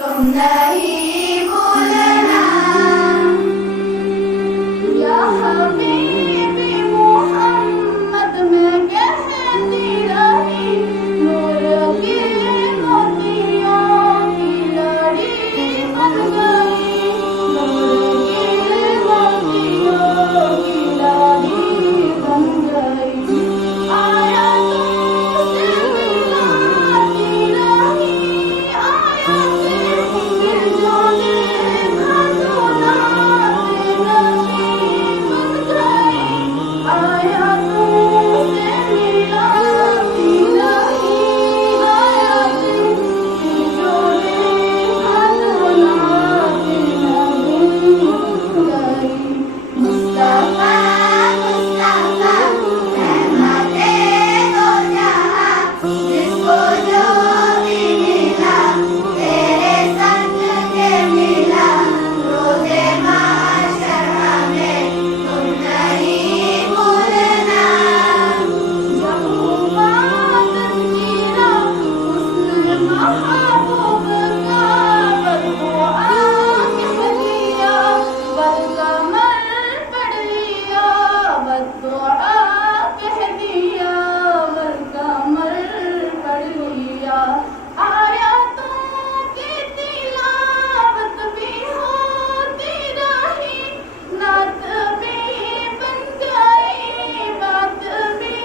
तुम नहीं भूलना या हबीबी मोहम्मद, मैं कहती रही नूर की मोतियों की लड़ी बन गई, नूर की मोतियों की लड़ी बन गई। आया तुमसे मिलाती रही, आया फिर जो देखा तो नाते नशीब बन गई। आया तुमसे मिलाती रही, आया फिर जो देखा तो नाते नशीब बन गई। मुस्तफा मुस्तफा रहमते दो जहां, जिसको जो भी मिला तेरे संग के मिला। रोज़े माशर हमें तुम नहीं भूलना, जब हुआ तज़किरा हुस्न महबूब का, बददुआ कह दिया बदकमल पढ़ लिया, बददुआ कह दिया बदकमल पढ़ लिया। आयतों की तिलावत भी होती रही, नात भी बन गई, बात भी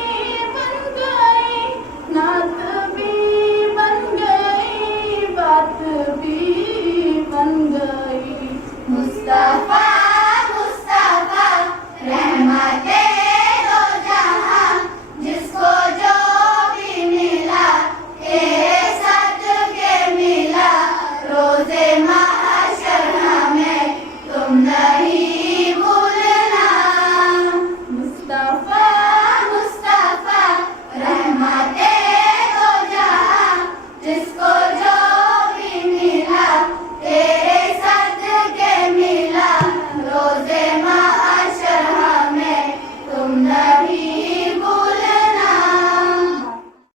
बन गई, नात भी बन गई, बात भी बन गई। मुस्तफा